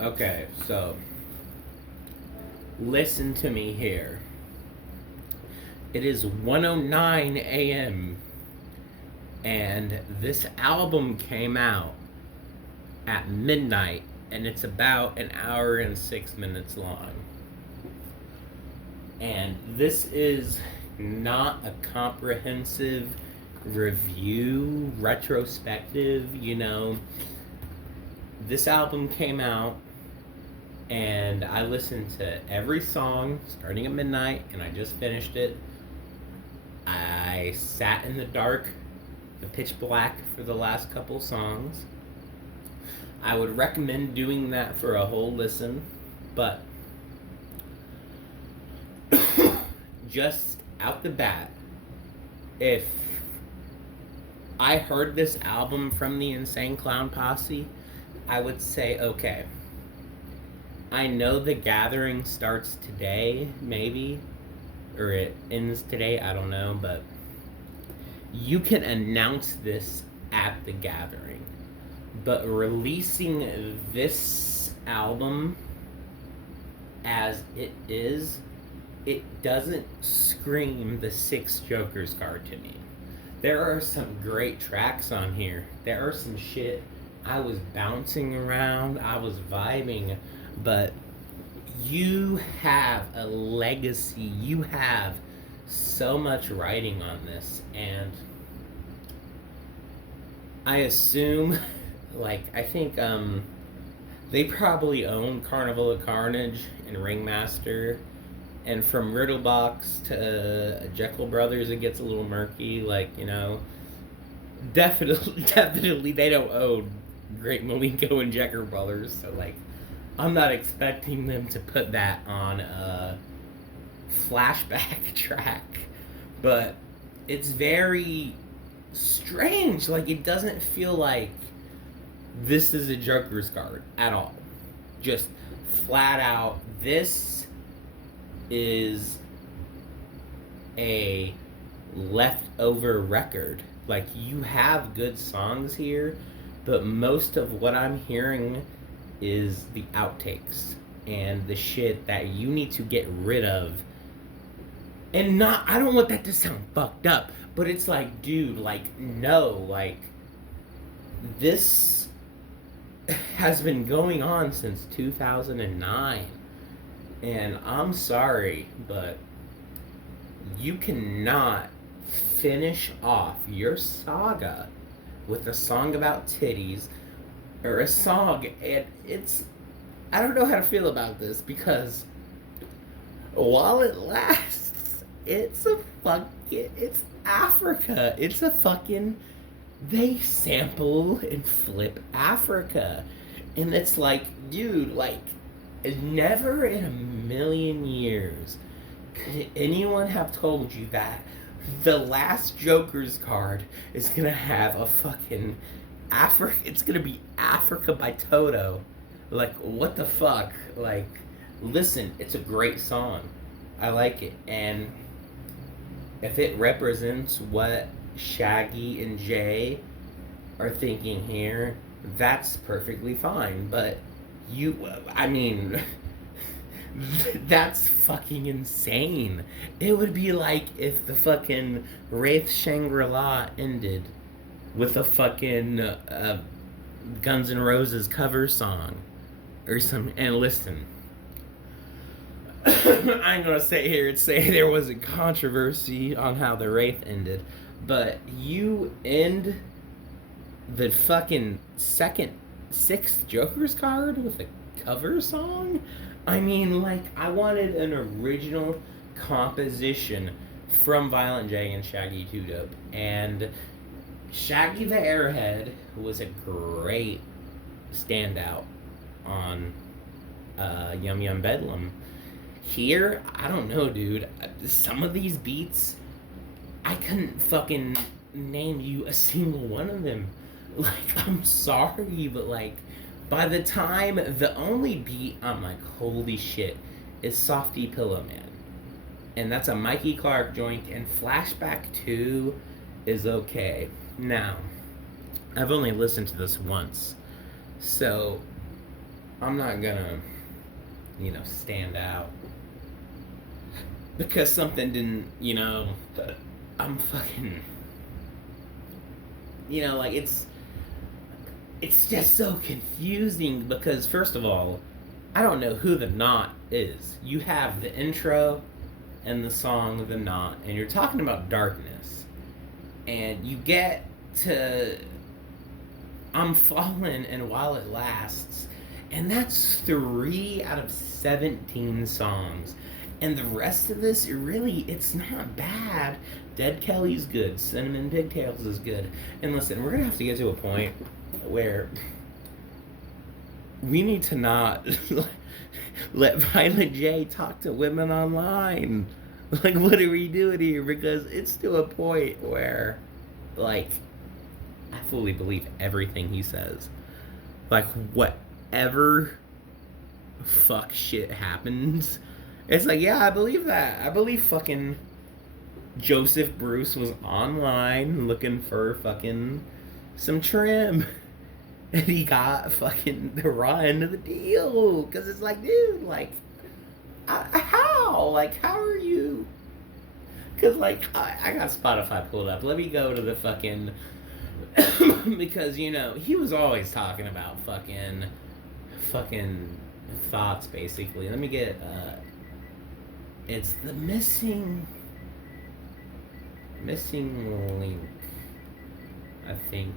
Okay, so listen to me here. It is 1:09 a.m. and this album came out at midnight and it's about an hour and 6 minutes long. And this is not a comprehensive review, retrospective, This album came out and I listened to every song starting at midnight and I just finished it. I sat in the dark, the pitch black for the last couple songs. I would recommend doing that for a whole listen, but just out the bat, if I heard this album from the Insane Clown Posse, I would say, okay, I know the gathering starts today, maybe, or it ends today, I don't know, but you can announce this at the gathering. But releasing this album as it is, it doesn't scream the Six Jokers card to me. There are some great tracks on here. There are some shit I was bouncing around, I was vibing, but you have a legacy. You have so much writing on this, and I assume, I think they probably own Carnival of Carnage and Ringmaster, and from Riddlebox to Jekyll Brothers, it gets a little murky. Definitely, they don't own Great Malenko and Jekyll Brothers, so I'm not expecting them to put that on a flashback track, but it's very strange. It doesn't feel like this is a Joker's card at all. Just flat out, this is a leftover record. You have good songs here, but most of what I'm hearing is the outtakes and the shit that you need to get rid of. And I don't want that to sound fucked up, but it's dude, no, this has been going on since 2009. And I'm sorry, but you cannot finish off your saga with a song about titties or a song, and I don't know how to feel about this, because while it lasts, it's Africa. It's a fucking, they sample and flip Africa. And it's dude, never in a million years could anyone have told you that the last Joker's card is gonna have a fucking it's gonna be Africa by Toto. What the fuck? Listen, it's a great song. I like it. And if it represents what Shaggy and Jay are thinking here, that's perfectly fine. But that's fucking insane. It would be like if the fucking Wraith Shangri-La ended with a fucking Guns N' Roses cover song or something. And listen, I ain't gonna sit here and say there was a controversy on how the Wraith ended, but you end the fucking sixth Joker's card with a cover song? I wanted an original composition from Violent J and Shaggy 2 Dope, and Shaggy the Airhead was a great standout on Yum Yum Bedlam. Here, I don't know, dude. Some of these beats, I couldn't fucking name you a single one of them. I'm sorry, but by the time the only beat I'm holy shit, is Softy Pillow Man. And that's a Mikey Clark joint, and Flashback 2 is okay. Now, I've only listened to this once, so I'm not gonna, stand out because something didn't, I'm fucking, like it's just so confusing because first of all, I don't know who the Knot is. You have the intro and the song The Knot, and you're talking about darkness, and you get to I'm Fallen and While It Lasts, and that's 3 out of 17 songs. And the rest of this, it's not bad. Dead Kelly's good. Cinnamon Pigtails is good. And listen, we're going to have to get to a point where we need to not let Violent J talk to women online. Like, what are we doing here? Because it's to a point where, like, I fully believe everything he says. Like, whatever fuck shit happens, it's like, yeah, I believe that. I believe fucking Joseph Bruce was online looking for fucking some trim. And he got fucking the raw end of the deal. Because it's like, dude, like, how? Like, how are you? Because, like, I got Spotify pulled up. Let me go to the fucking... because, he was always talking about fucking thoughts, basically. Let me get, it's the missing link, I think.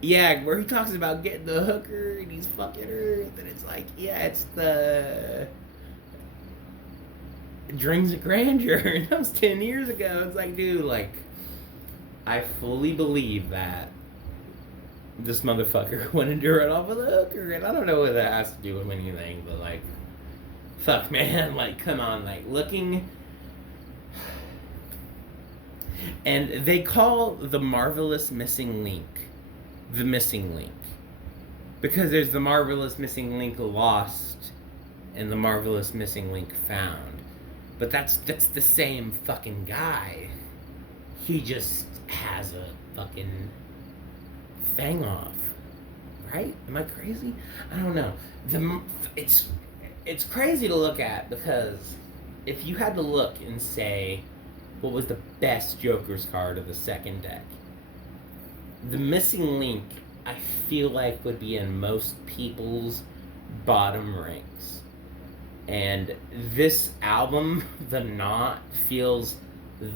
Yeah, where he talks about getting the hooker and he's fucking her, and it's like, yeah, it's the Dreams of Grandeur, and that was 10 years ago. It's like, dude, like, I fully believe that this motherfucker wanted to run off with a hooker, and I don't know what that has to do with anything, but, like, fuck, man, like, come on, like, looking... And they call the marvelous missing link the missing link. Because there's the marvelous missing link lost and the marvelous missing link found. But that's the same fucking guy. He just has a fucking thing off. Right? Am I crazy? I don't know. It's crazy to look at because if you had to look and say what was the best Joker's card of the second deck, the missing link, I feel like, would be in most people's bottom ranks. And this album, The Knot, feels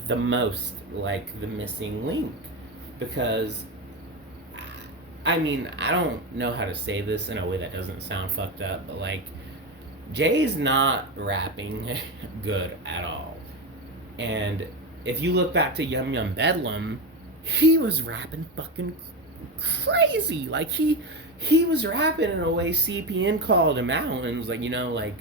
the most like the missing link. Because, I mean, I don't know how to say this in a way that doesn't sound fucked up, but, like, Jay's not rapping good at all. And if you look back to Yum Yum Bedlam, he was rapping fucking crazy. Like, he was rapping in a way CPN called him out and was like, like,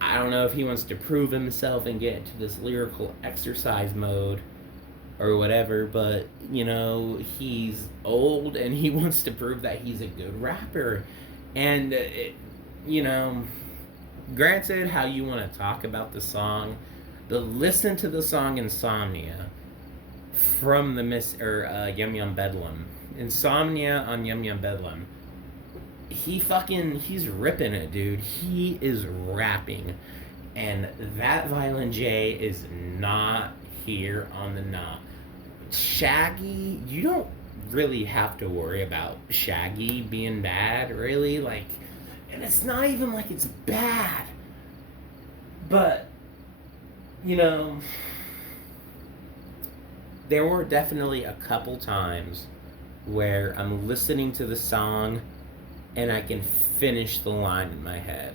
I don't know if he wants to prove himself and get into this lyrical exercise mode or whatever, but, he's old and he wants to prove that he's a good rapper. And, granted, how you want to talk about the song, but listen to the song Insomnia from the Yum Yum Bedlam. Insomnia on Yum Yum Bedlam. He's ripping it, dude. He is rapping. And that Violent J is not here on The Knot. Shaggy, you don't really have to worry about Shaggy being bad, really. Like, and it's not even like it's bad. But, there were definitely a couple times where I'm listening to the song and I can finish the line in my head.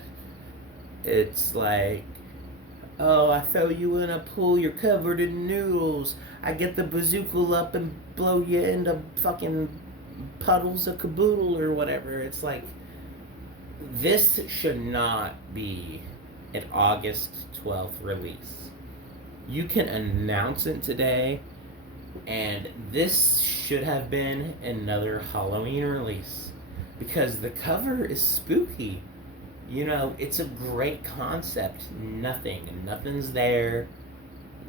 It's like, oh, I throw you in a pool, you're covered in noodles. I get the bazooka up and blow you into fucking puddles of caboodle or whatever. It's like, this should not be an August 12th release. You can announce it today, and this should have been another Halloween release. Because the cover is spooky. It's a great concept. Nothing's there.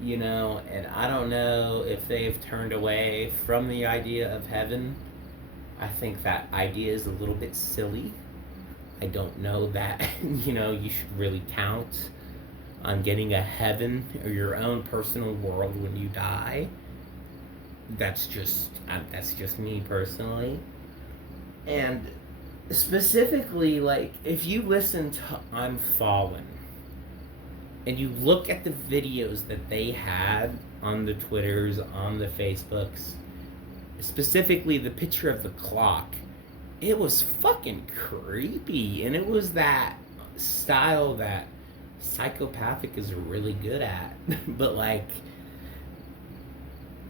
And I don't know if they've turned away from the idea of heaven I think that idea is a little bit silly. I don't know that, you should really count on getting a heaven or your own personal world when you die. That's just me personally. And specifically, like, if you listen to I'm Fallen and you look at the videos that they had on the Twitters, on the Facebooks, specifically the picture of the clock, it was fucking creepy. And it was that style that Psychopathic is really good at. But, like,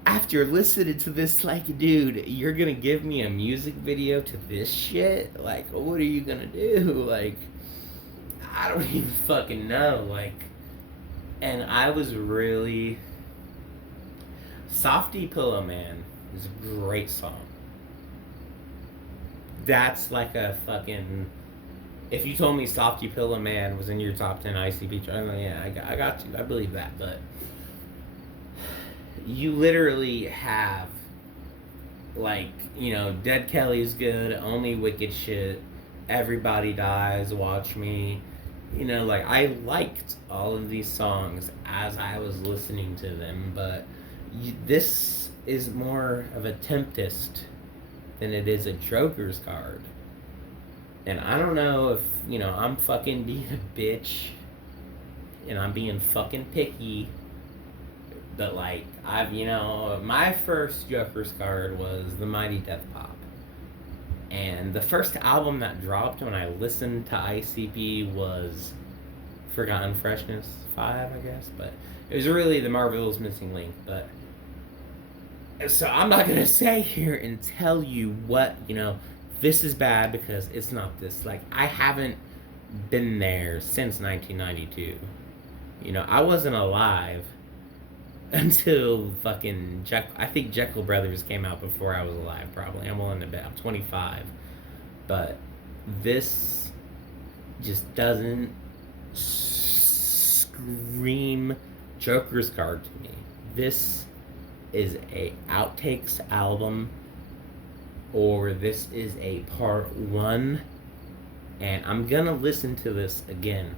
after listening to this, like, dude, you're gonna give me a music video to this shit? Like, what are you gonna do? Like, I don't even fucking know. Like, and I was really. Softy Pillow Man is a great song. That's like a fucking. If you told me Softy Pillow Man was in your top 10 ICP chart, yeah, I got you. I believe that. But you literally have, like, Dead Kelly's good, Only Wicked Shit, Everybody Dies, Watch Me. Like, I liked all of these songs as I was listening to them, but this is more of a Tempest than it is a Joker's card. And I don't know if, I'm fucking being a bitch and I'm being fucking picky, but, like, my first Joker's card was The Mighty Death Pop. And the first album that dropped when I listened to ICP was Forgotten Freshness 5, I guess. But it was really The Marvelous Missing Link. But so I'm not going to say here and tell you what, this is bad because it's not this. Like, I haven't been there since 1992. I wasn't alive until fucking I think Jekyll Brothers came out before I was alive, probably. I'm willing to bet. I'm 25. But this just doesn't scream Joker's card to me. This is a outtakes album, or this is a part 1, and I'm gonna listen to this again,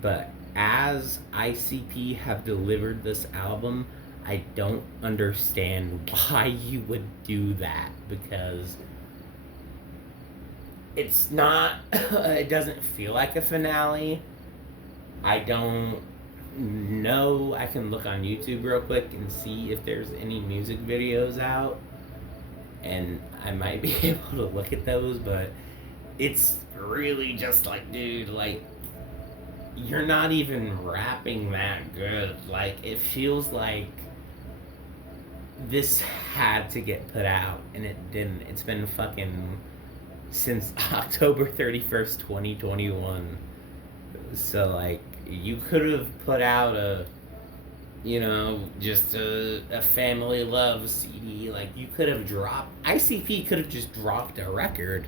but as ICP have delivered this album, I don't understand why you would do that, because it's not, it doesn't feel like a finale. I don't know. I can look on YouTube real quick and see if there's any music videos out, and I might be able to look at those, but it's really just like, dude, like, you're not even rapping that good. Like, it feels like this had to get put out, and it didn't. It's been fucking since October 31st, 2021. So, like, you could have put out just a family love CD. Like, you could have ICP could have just dropped a record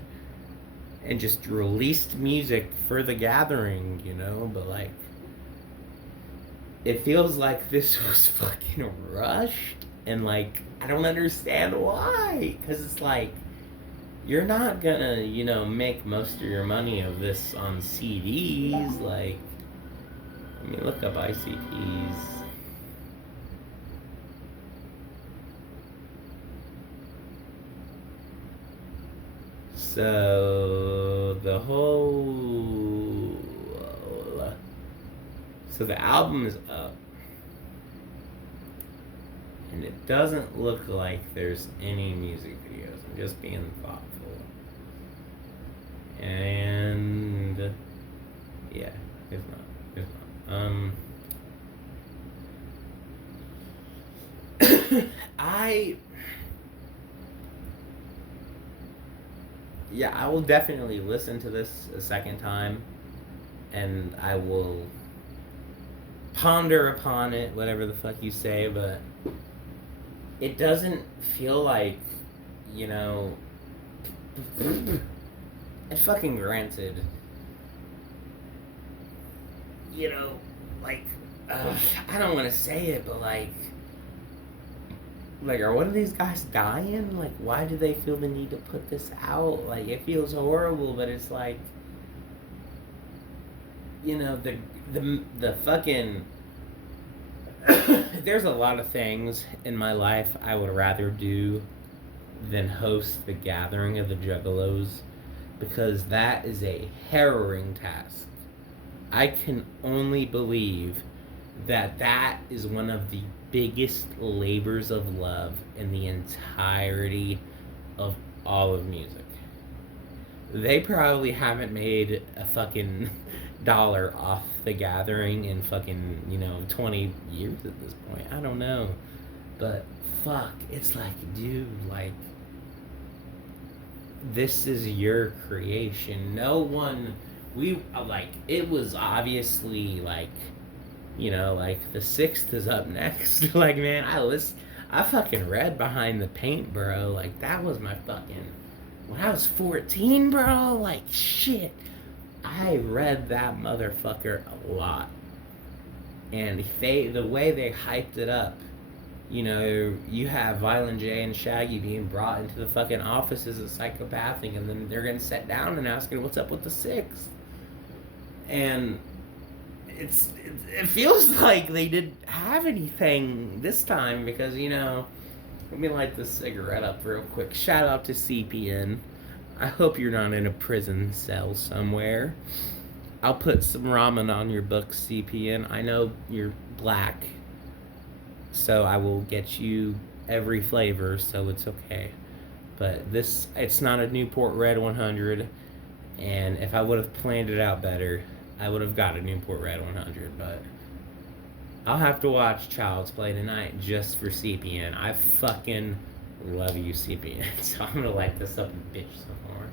and just released music for the gathering, but, like, it feels like this was fucking rushed, and, like, I don't understand why, because it's like, you're not gonna, make most of your money of this on CDs. Like, let me look up ICPs. So the album is up, and it doesn't look like there's any music videos. I'm just being thoughtful, and yeah, it's not. I will definitely listen to this a second time, and I will ponder upon it, whatever the fuck you say, but it doesn't feel like, and fucking granted, like, I don't want to say it, but, like, Like, are one of these guys dying? Like, why do they feel the need to put this out? Like, it feels horrible, but it's like, you know, the fucking. There's a lot of things in my life I would rather do than host the gathering of the Juggalos, because that is a harrowing task. I can only believe that that is one of the biggest labors of love in the entirety of all of music. They probably haven't made a fucking dollar off the gathering in fucking, 20 years at this point. I don't know. But fuck, it's like, dude, like, this is your creation. No one, it was obviously like, like the sixth is up next. Like, man, I fucking read Behind the Paint, bro. Like, that was my fucking, when I was 14, bro, like, shit. I read that motherfucker a lot. And the way they hyped it up, you have Violent J and Shaggy being brought into the fucking offices of psychopathic, and then they're getting set down and asking what's up with the sixth. And it feels like they didn't have anything this time, because, let me light this cigarette up real quick. Shout out to CPN. I hope you're not in a prison cell somewhere. I'll put some ramen on your book, CPN. I know you're black, so I will get you every flavor, so it's okay. But it's not a Newport Red 100, and if I would have planned it out better, I would have got a Newport Red 100, but I'll have to watch Child's Play tonight just for CPN. I fucking love you, CPN. So I'm gonna light this up and bitch some more.